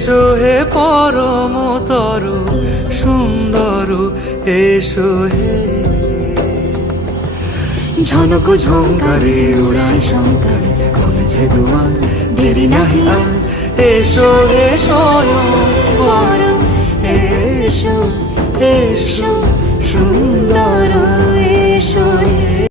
এসো হে পরম তরু সুন্দর, এসো হে। ঝনক ঝঙ্কারে উড়ান শঙ্কারে কমেছে দুয়ার, দেরি নাহি আর। এসো হে স্বয়ং পরম, এসো এসো সুন্দর।